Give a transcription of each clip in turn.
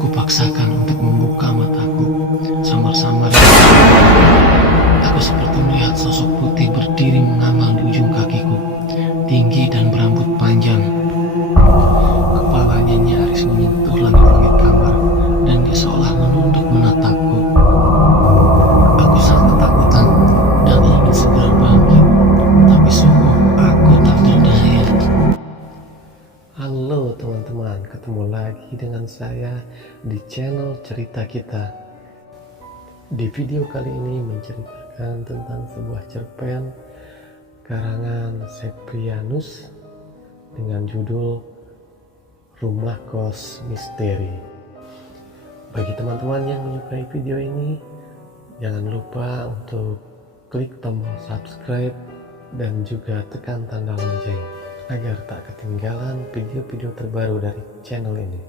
Kupaksakan untuk membuka mataku. Samar-samar aku seperti melihat sosok putih berdiri mengambang di ujung kakiku, tinggi dan berambut panjang. Kepalanya nyaris menyentuh langit-langit kamar, dan dia seolah menunduk menatapku. Aku sangat ketakutan dan ingin segera bangkit, tapi sungguh aku tak berdaya. Halo teman-teman, ketemu lagi dengan saya di channel Cerita Kita. Di video kali ini menceritakan tentang sebuah cerpen karangan Septrianus dengan judul Rumah Kos Misteri. Bagi teman-teman yang menyukai video ini, jangan lupa untuk klik tombol subscribe dan juga tekan tanda lonceng agar tak ketinggalan video-video terbaru dari channel ini.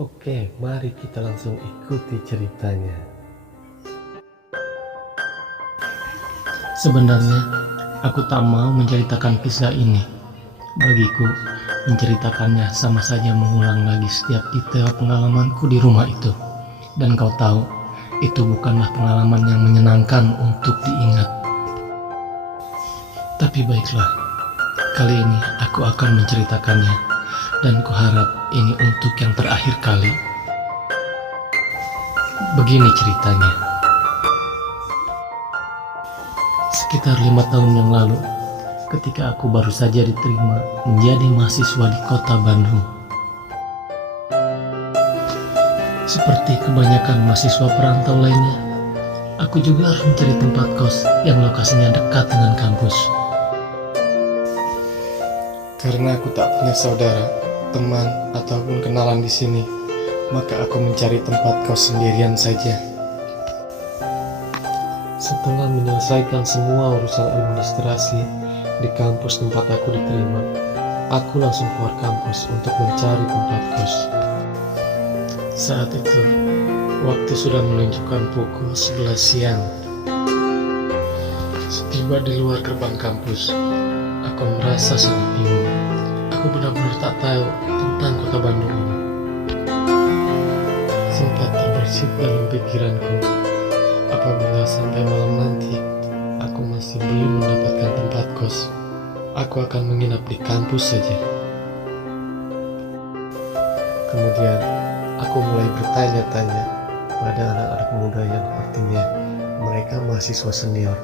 Oke, mari kita langsung ikuti ceritanya. Sebenarnya, aku tak mau menceritakan kisah ini. Bagiku, menceritakannya sama saja mengulang lagi setiap detail pengalamanku di rumah itu. Dan kau tahu, itu bukanlah pengalaman yang menyenangkan untuk diingat. Tapi baiklah, kali ini aku akan menceritakannya, dan kuharap ini untuk yang terakhir kali. Begini ceritanya. Sekitar 5 tahun yang lalu, ketika aku baru saja diterima menjadi mahasiswa di kota Bandung. Seperti kebanyakan mahasiswa perantau lainnya, aku juga harus mencari tempat kos yang lokasinya dekat dengan kampus. Karena aku tak punya saudara, teman, ataupun kenalan di sini, maka aku mencari tempat kos sendirian saja. Setelah menyelesaikan semua urusan administrasi di kampus tempat aku diterima, aku langsung keluar kampus untuk mencari tempat kos. Saat itu, waktu sudah menunjukkan pukul 11 siang. Setiba di luar gerbang kampus, aku merasa sangat bingung. Aku benar-benar tak tahu tentang kota Bandung ini. Sempat terbersit dalam pikiranku, apabila sampai malam nanti aku masih belum mendapatkan tempat kos, aku akan menginap di kampus saja. Kemudian aku mulai bertanya-tanya pada anak-anak muda yang sepertinya mereka mahasiswa senior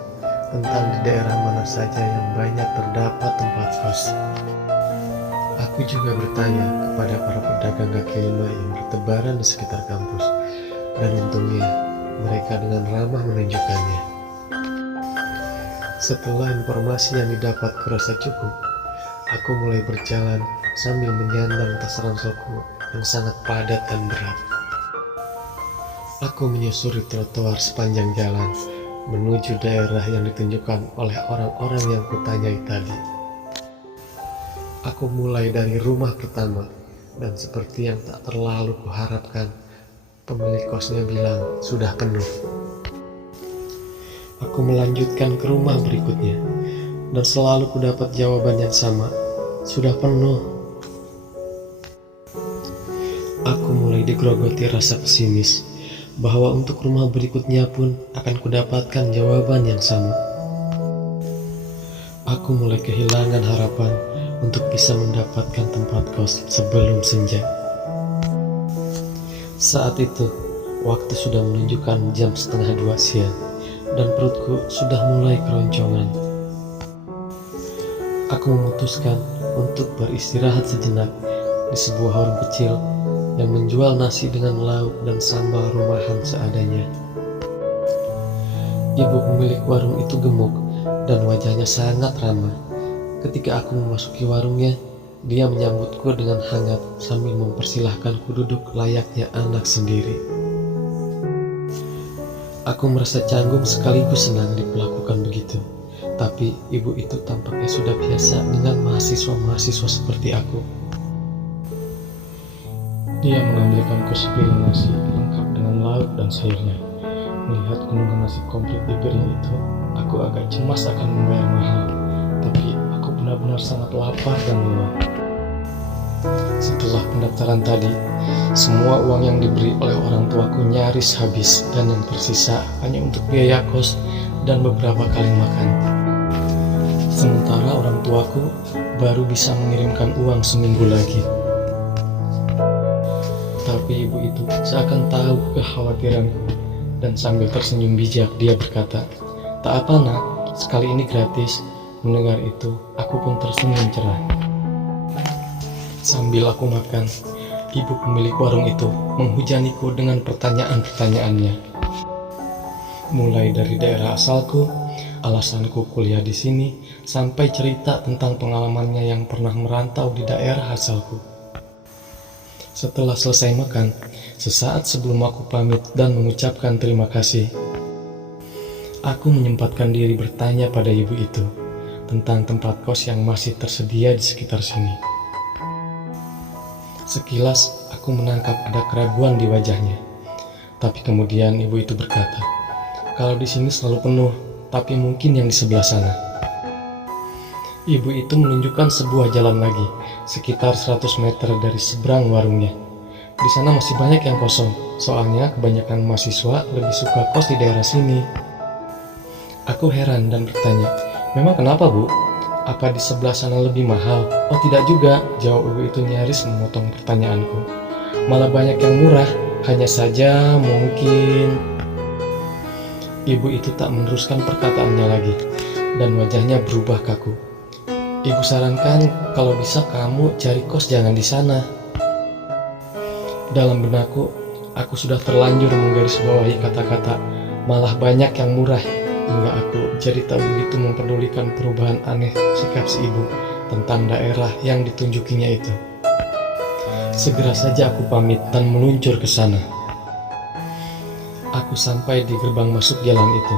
tentang di daerah mana saja yang banyak terdapat tempat kos. Aku juga bertanya kepada para pedagang kaki lima yang bertebaran di sekitar kampus, dan untungnya mereka dengan ramah menunjukkannya. Setelah informasi yang didapat kurasa cukup, aku mulai berjalan sambil menyandang tas ranselku yang sangat padat dan berat. Aku menyusuri trotoar sepanjang jalan menuju daerah yang ditunjukkan oleh orang-orang yang kutanyai tadi. Aku mulai dari rumah pertama, dan seperti yang tak terlalu kuharapkan, pemilik kosnya bilang sudah penuh. Aku melanjutkan ke rumah berikutnya, dan selalu kudapat jawaban yang sama, sudah penuh. Aku mulai digerogoti rasa pesimis bahwa untuk rumah berikutnya pun akan kudapatkan jawaban yang sama. Aku mulai kehilangan harapan untuk bisa mendapatkan tempat kos sebelum senja. Saat itu, waktu sudah menunjukkan jam 1:30 siang, dan perutku sudah mulai keroncongan. Aku memutuskan untuk beristirahat sejenak di sebuah warung kecil yang menjual nasi dengan lauk dan sambal rumahan seadanya. Ibu pemilik warung itu gemuk dan wajahnya sangat ramah. Ketika aku memasuki warungnya, dia menyambutku dengan hangat sambil mempersilahkanku duduk layaknya anak sendiri. Aku merasa canggung sekaligus senang diperlakukan begitu. Tapi ibu itu tampaknya sudah biasa dengan mahasiswa-mahasiswa seperti aku. Dia mengambilkanku sepiring nasi lengkap dengan lauk dan sayurnya. Melihat gunungan nasi komplit di piring itu, aku agak cemas akan membayar mahal. Tapi aku benar-benar sangat lapar dan lelah. Setelah pendaftaran tadi, semua uang yang diberi oleh orang tuaku nyaris habis dan yang tersisa hanya untuk biaya kos dan beberapa kali makan. Sementara orang tuaku baru bisa mengirimkan uang seminggu lagi. Tapi ibu itu seakan tahu kekhawatiranku dan sambil tersenyum bijak dia berkata, "Tak apa nak, sekali ini gratis." Mendengar itu, aku pun tersenyum cerah. Sambil aku makan, ibu pemilik warung itu menghujaniku dengan pertanyaan-pertanyaannya. Mulai dari daerah asalku, alasanku kuliah di sini, sampai cerita tentang pengalamannya yang pernah merantau di daerah asalku. Setelah selesai makan, sesaat sebelum aku pamit dan mengucapkan terima kasih, aku menyempatkan diri bertanya pada ibu itu tentang tempat kos yang masih tersedia di sekitar sini. Sekilas aku menangkap ada keraguan di wajahnya, tapi kemudian ibu itu berkata, kalau di sini selalu penuh, tapi mungkin yang di sebelah sana. Ibu itu menunjukkan sebuah jalan lagi, sekitar 100 meter dari seberang warungnya. Di sana masih banyak yang kosong, soalnya kebanyakan mahasiswa lebih suka kos di daerah sini. Aku heran dan bertanya, memang kenapa bu? Apa di sebelah sana lebih mahal? Oh tidak juga, jawab ibu itu nyaris memotong pertanyaanku. Malah banyak yang murah, hanya saja mungkin... Ibu itu tak meneruskan perkataannya lagi, dan wajahnya berubah kaku. Ibu sarankan kalau bisa kamu cari kos jangan di sana. Dalam benakku, aku sudah terlanjur menggarisbawahi kata-kata malah banyak yang murah, hingga aku jadi tak begitu memperdulikan perubahan aneh sikap si ibu tentang daerah yang ditunjukinya itu. Segera saja aku pamit dan meluncur ke sana. Aku sampai di gerbang masuk jalan itu.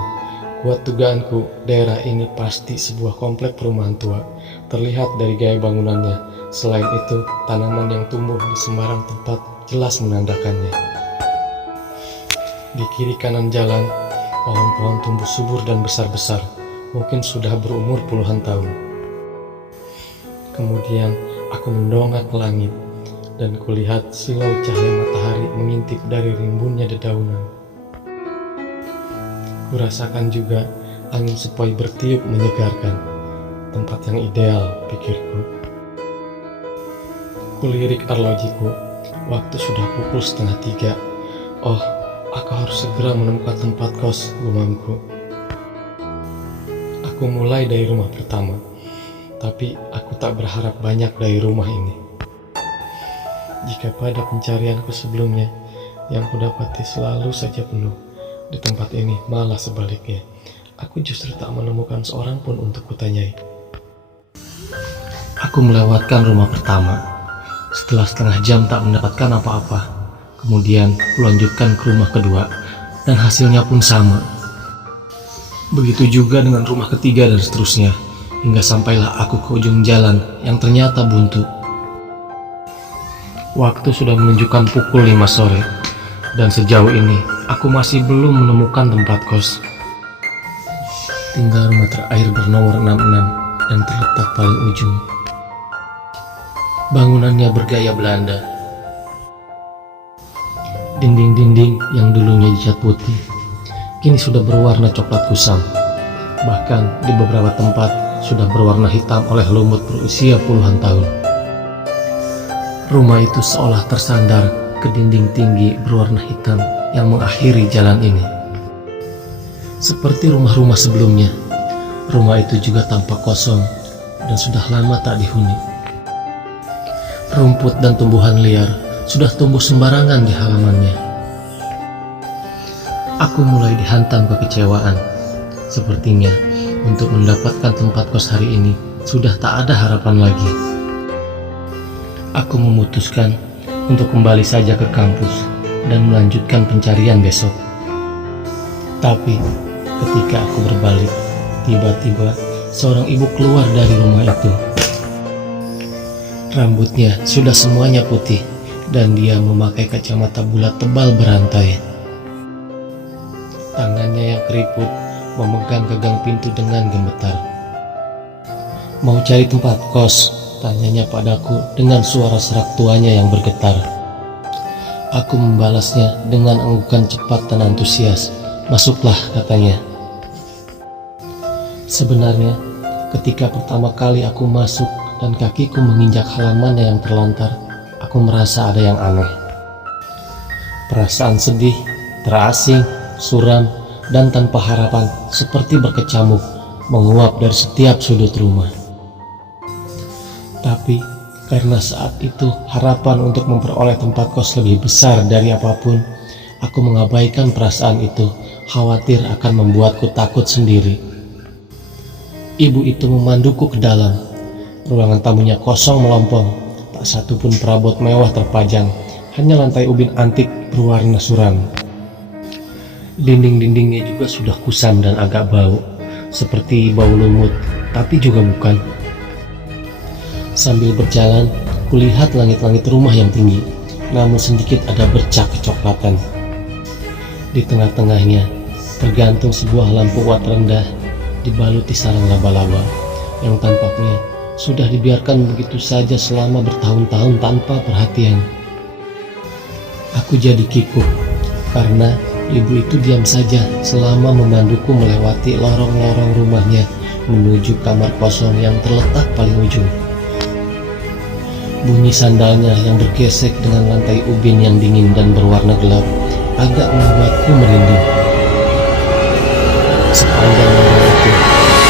Kuat dugaanku, daerah ini pasti sebuah komplek perumahan tua. Terlihat dari gaya bangunannya. Selain itu, tanaman yang tumbuh di sembarang tempat jelas menandakannya. Di kiri kanan jalan, pohon-pohon tumbuh subur dan besar-besar, mungkin sudah berumur puluhan tahun. Kemudian, aku mendongak ke langit, dan kulihat silau cahaya matahari mengintip dari rimbunnya dedaunan. Kurasakan juga angin sepoi bertiup menyegarkan. Tempat yang ideal, pikirku. Kulirik arlojiku. Waktu sudah pukul 2:30. Oh, aku harus segera menemukan tempat kos, gumamku. Aku mulai dari rumah pertama, tapi aku tak berharap banyak dari rumah ini. Jika pada pencarianku sebelumnya, yang kudapati selalu saja penuh, di tempat ini malah sebaliknya. Aku justru tak menemukan seorang pun untuk kutanyai. Aku melewatkan rumah pertama. Setelah setengah jam tak mendapatkan apa-apa, kemudian kulanjutkan ke rumah kedua, dan hasilnya pun sama. Begitu juga dengan rumah ketiga dan seterusnya, hingga sampailah aku ke ujung jalan yang ternyata buntu. Waktu sudah menunjukkan pukul 5 sore, dan sejauh ini aku masih belum menemukan tempat kos. Tinggal rumah terakhir bernomor 66 dan terletak paling ujung. Bangunannya bergaya Belanda. Dinding-dinding yang dulunya dicat putih, kini sudah berwarna coklat kusam. Bahkan di beberapa tempat sudah berwarna hitam oleh lumut berusia puluhan tahun. Rumah itu seolah tersandar ke dinding tinggi berwarna hitam yang mengakhiri jalan ini. Seperti rumah-rumah sebelumnya, rumah itu juga tampak kosong dan sudah lama tak dihuni. Rumput dan tumbuhan liar sudah tumbuh sembarangan di halamannya. Aku mulai dihantam kekecewaan. Sepertinya untuk mendapatkan tempat kos hari ini sudah tak ada harapan lagi. Aku memutuskan untuk kembali saja ke kampus dan melanjutkan pencarian besok. Tapi ketika aku berbalik, tiba-tiba seorang ibu keluar dari rumah itu. Rambutnya sudah semuanya putih dan dia memakai kacamata bulat tebal berantai. Tangannya yang keriput memegang gagang pintu dengan gemetar. Mau cari tempat kos? Tanyanya padaku dengan suara serak tuanya yang bergetar. Aku membalasnya dengan anggukan cepat dan antusias. "Masuklah," katanya. Sebenarnya, ketika pertama kali aku masuk dan kakiku menginjak halaman yang terlantar, aku merasa ada yang aneh. Perasaan sedih, terasing, suram, dan tanpa harapan seperti berkecamuk menguap dari setiap sudut rumah. Tapi karena saat itu harapan untuk memperoleh tempat kos lebih besar dari apapun, aku mengabaikan perasaan itu, khawatir akan membuatku takut sendiri. Ibu itu memanduku ke dalam. Ruangan tamunya kosong melompong, tak satu pun perabot mewah terpajang, hanya lantai ubin antik berwarna suram. Dinding-dindingnya juga sudah kusam dan agak bau, seperti bau lumut, tapi juga bukan. Sambil berjalan, kulihat langit-langit rumah yang tinggi, namun sedikit ada bercak kecoklatan. Di tengah-tengahnya tergantung sebuah lampu watt rendah dibaluti sarang laba-laba yang tampaknya sudah dibiarkan begitu saja selama bertahun-tahun tanpa perhatian. Aku jadi kikuk karena ibu itu diam saja selama memanduku melewati lorong-lorong rumahnya menuju kamar kosong yang terletak paling ujung. Bunyi sandalnya yang bergesek dengan lantai ubin yang dingin dan berwarna gelap agak membuatku merinding. Sepanjang lorong itu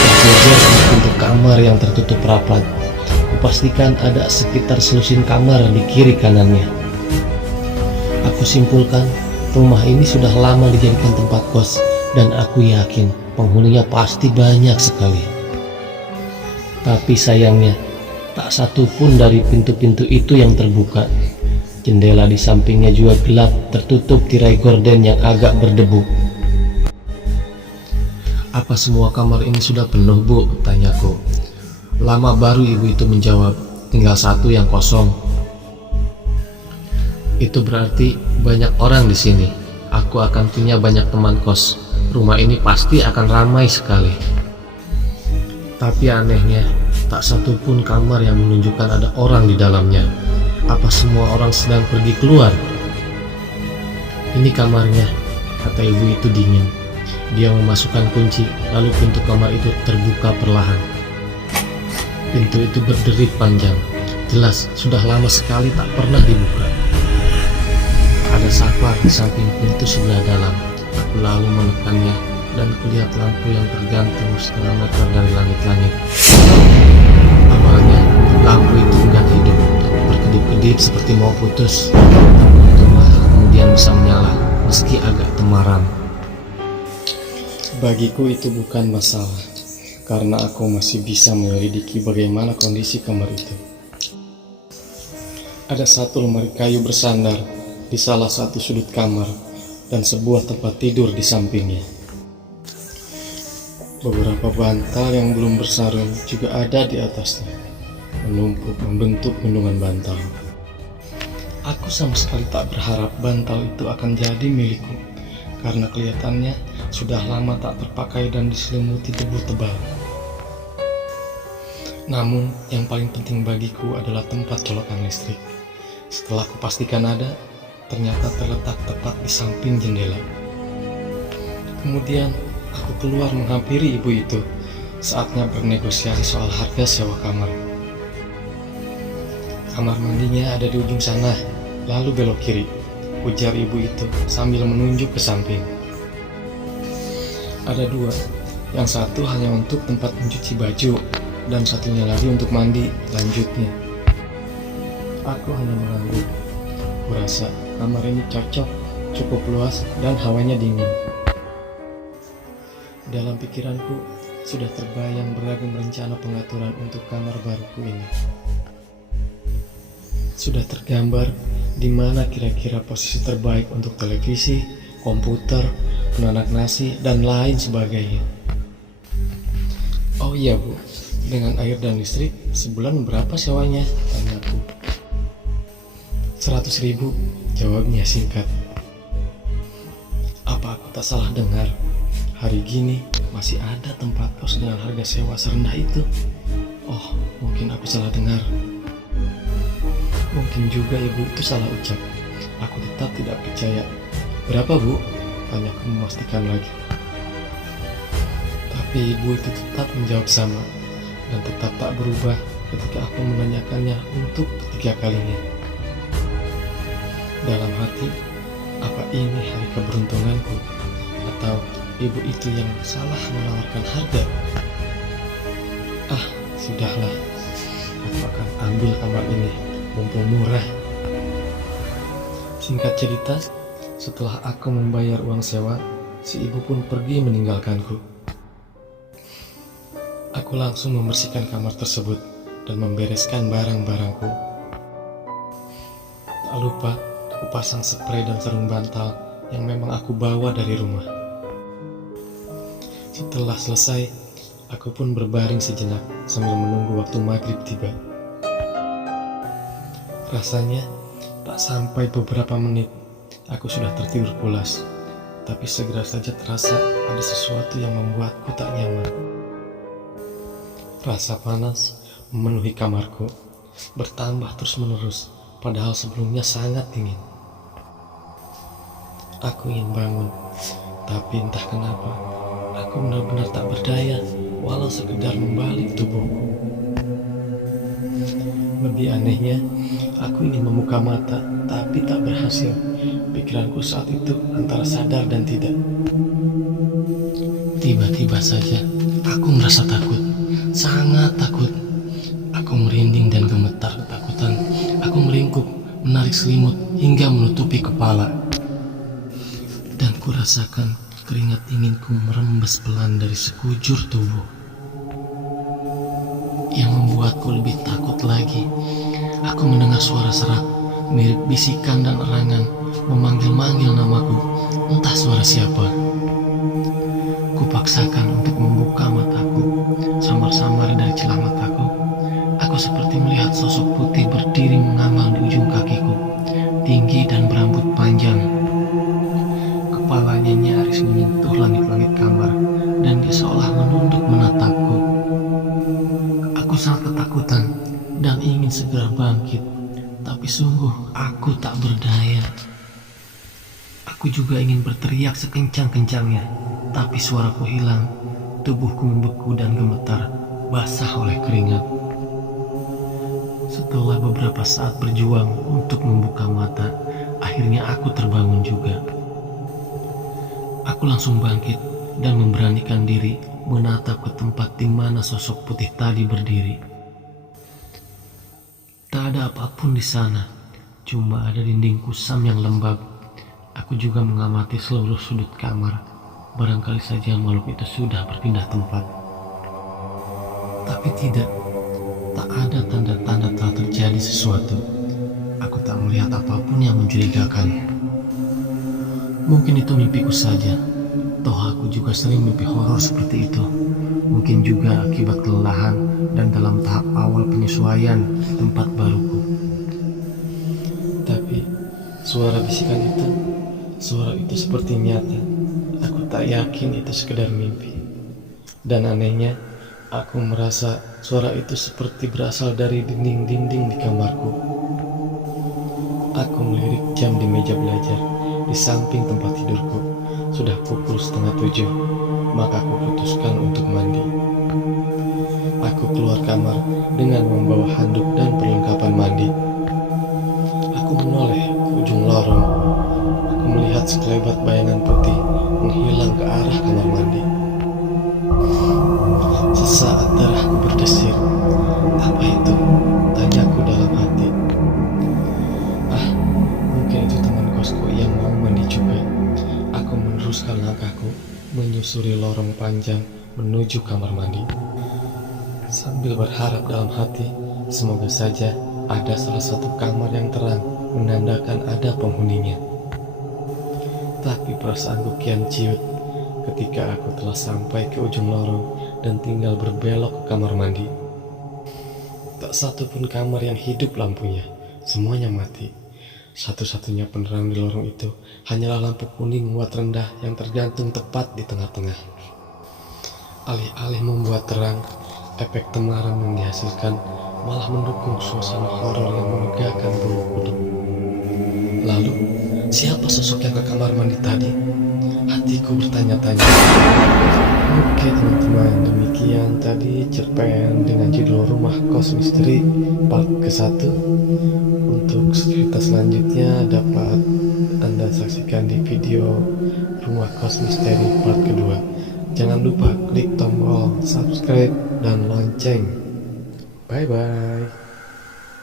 terjejer di pintu kamar yang tertutup rapat. Kupastikan ada sekitar selusin kamar di kiri kanannya. Aku simpulkan rumah ini sudah lama dijadikan tempat kos, dan aku yakin penghuninya pasti banyak sekali. Tapi sayangnya tak satu pun dari pintu-pintu itu yang terbuka. Jendela di sampingnya juga gelap, tertutup tirai gorden yang agak berdebu. "Apa semua kamar ini sudah penuh, Bu?" tanyaku. Lama baru ibu itu menjawab, "Tinggal satu yang kosong." "Itu berarti banyak orang di sini. Aku akan punya banyak teman kos. Rumah ini pasti akan ramai sekali." Tapi anehnya, tak satu pun kamar yang menunjukkan ada orang di dalamnya. Apa semua orang sedang pergi keluar? "Ini kamarnya," kata ibu itu dingin. Dia memasukkan kunci, lalu pintu kamar itu terbuka perlahan. Pintu itu berderit panjang. Jelas sudah lama sekali tak pernah dibuka. Ada saklar di samping pintu sebelah dalam. Aku lalu menekannya dan kulihat lampu yang tergantung setengah meter dari langit-langit. Awalnya lampu itu enggak hidup, berkedip-kedip seperti mau putus. Untunglah kemudian bisa menyala meski agak temaram. Bagiku itu bukan masalah, karena aku masih bisa menyelidiki bagaimana kondisi kamar itu. Ada satu lemari kayu bersandar di salah satu sudut kamar dan sebuah tempat tidur di sampingnya. Beberapa bantal yang belum bersarung juga ada di atasnya, menumpuk membentuk gunungan bantal. Aku sama sekali tak berharap bantal itu akan jadi milikku, karena kelihatannya sudah lama tak terpakai dan diselimuti debu tebal. Namun yang paling penting bagiku adalah tempat colokan listrik. Setelah kupastikan ada, ternyata terletak tepat di samping jendela. Kemudian aku keluar menghampiri ibu itu. Saatnya bernegosiasi soal harga sewa kamar. "Kamar mandinya ada di ujung sana, lalu belok kiri," ujar ibu itu sambil menunjuk ke samping. "Ada dua, yang satu hanya untuk tempat mencuci baju, dan satunya lagi untuk mandi," lanjutnya. Aku hanya mengangguk. Kurasa kamar ini cocok, cukup luas dan hawanya dingin. Dalam pikiranku sudah terbayang beragam rencana pengaturan untuk kamar baruku ini. Sudah tergambar di mana kira-kira posisi terbaik untuk televisi, komputer, penanak nasi, dan lain sebagainya. "Oh iya Bu, dengan air dan listrik sebulan berapa sewanya?" tanyaku. 100.000, jawabnya singkat. Apa aku tak salah dengar? Hari gini masih ada tempat kos dengan harga sewa serendah itu? Oh, mungkin aku salah dengar. Mungkin juga ibu itu salah ucap. Aku tetap tidak percaya. Berapa, Bu? Tanyaku memastikan lagi. Tapi ibu itu tetap menjawab sama dan tetap tak berubah ketika aku menanyakannya untuk ketiga kalinya. Dalam hati, apa ini hari keberuntunganku? Atau ibu itu yang salah menawarkan harga? Ah, sudahlah. Aku akan ambil kamar ini, mumpung murah. Singkat cerita, setelah aku membayar uang sewa, si ibu pun pergi meninggalkanku. Aku langsung membersihkan kamar tersebut dan membereskan barang-barangku. Tak lupa, aku pasang spray dan sarung bantal yang memang aku bawa dari rumah. Setelah selesai, aku pun berbaring sejenak sambil menunggu waktu maghrib tiba. Rasanya tak sampai beberapa menit, aku sudah tertidur pulas. Tapi segera saja terasa ada sesuatu yang membuatku tak nyaman. Rasa panas memenuhi kamarku, bertambah terus-menerus, padahal sebelumnya sangat dingin. Aku ingin bangun, tapi entah kenapa, aku benar-benar tak berdaya, walau sekedar membalik tubuhku. Lebih anehnya, aku ingin membuka mata, tapi tak berhasil. Pikiranku saat itu antara sadar dan tidak. Tiba-tiba saja, aku merasa takut, sangat takut. Aku merinding dan gemetar ketakutan. Aku meringkuk, menarik selimut hingga menutupi kepala. Dan kurasakan keringat dinginku merembes pelan dari sekujur tubuh. Yang membuatku lebih takut lagi, aku mendengar suara serak, mirip bisikan dan erangan, memanggil-manggil namaku, entah suara siapa. Kupaksakan untuk membuka mataku, samar-samar dari celah mataku. Aku seperti melihat sosok putih berdiri mengamal di ujung kakiku, tinggi dan berambut panjang. Kepalanya nyaris menyentuh langit-langit kamar, dan dia seolah menunduk menatapku. Aku sangat ketakutan dan ingin segera bangkit, tapi sungguh aku tak berdaya. Aku juga ingin berteriak sekencang-kencangnya, tapi suaraku hilang. Tubuhku membeku dan gemetar, basah oleh keringat. Setelah beberapa saat berjuang untuk membuka mata, akhirnya aku terbangun juga. Aku langsung bangkit dan memberanikan diri menatap ke tempat di mana sosok putih tadi berdiri. Tak ada apapun di sana, cuma ada dinding kusam yang lembab. Aku juga mengamati seluruh sudut kamar. Barangkali saja makhluk itu sudah berpindah tempat. Tapi tidak, tak ada tanda-tanda telah terjadi sesuatu. Aku tak melihat apapun yang mencurigakan. Mungkin itu mimpiku saja. Toh aku juga sering mimpi horor seperti itu. Mungkin juga akibat kelelahan dan dalam tahap awal penyesuaian di tempat baruku. Tapi suara bisikan itu, suara itu seperti nyata. Aku tak yakin itu sekedar mimpi. Dan anehnya, aku merasa suara itu seperti berasal dari dinding-dinding di kamarku. Aku melirik jam di meja belajar di samping tempat tidurku. Sudah pukul 6:30, maka aku putuskan untuk mandi. Aku keluar kamar dengan membawa handuk dan perlengkapan mandi. Aku menoleh ke ujung lorong. Aku melihat sekelebat bayangan putih menghilang ke arah kamar mandi. Sesaat darahku berdesir. Apa itu? Tanyaku dalam hati. Ah, mungkin itu teman kosku yang mau mandi juga. Aku meneruskan langkahku, menyusuri lorong panjang menuju kamar mandi. Sambil berharap dalam hati, semoga saja ada salah satu kamar yang terang menandakan ada penghuninya. Tapi perasaanku kian ciut ketika aku telah sampai ke ujung lorong dan tinggal berbelok ke kamar mandi. Tak satu pun kamar yang hidup lampunya, semuanya mati. Satu-satunya penerang di lorong itu hanyalah lampu kuning watt rendah yang tergantung tepat di tengah-tengah. Alih-alih membuat terang, efek temaram yang dihasilkan malah mendukung suasana horor yang menegakkan bulu kuduk. Lalu, siapa sosok yang ke kamar mandi tadi? Hatiku bertanya-tanya. Oke teman-teman, demikian tadi cerpen dengan judul Rumah Kos Misteri part ke-1. Untuk cerita selanjutnya dapat Anda saksikan di video Rumah Kos Misteri part kedua. Jangan lupa klik tombol subscribe dan lonceng. Bye bye.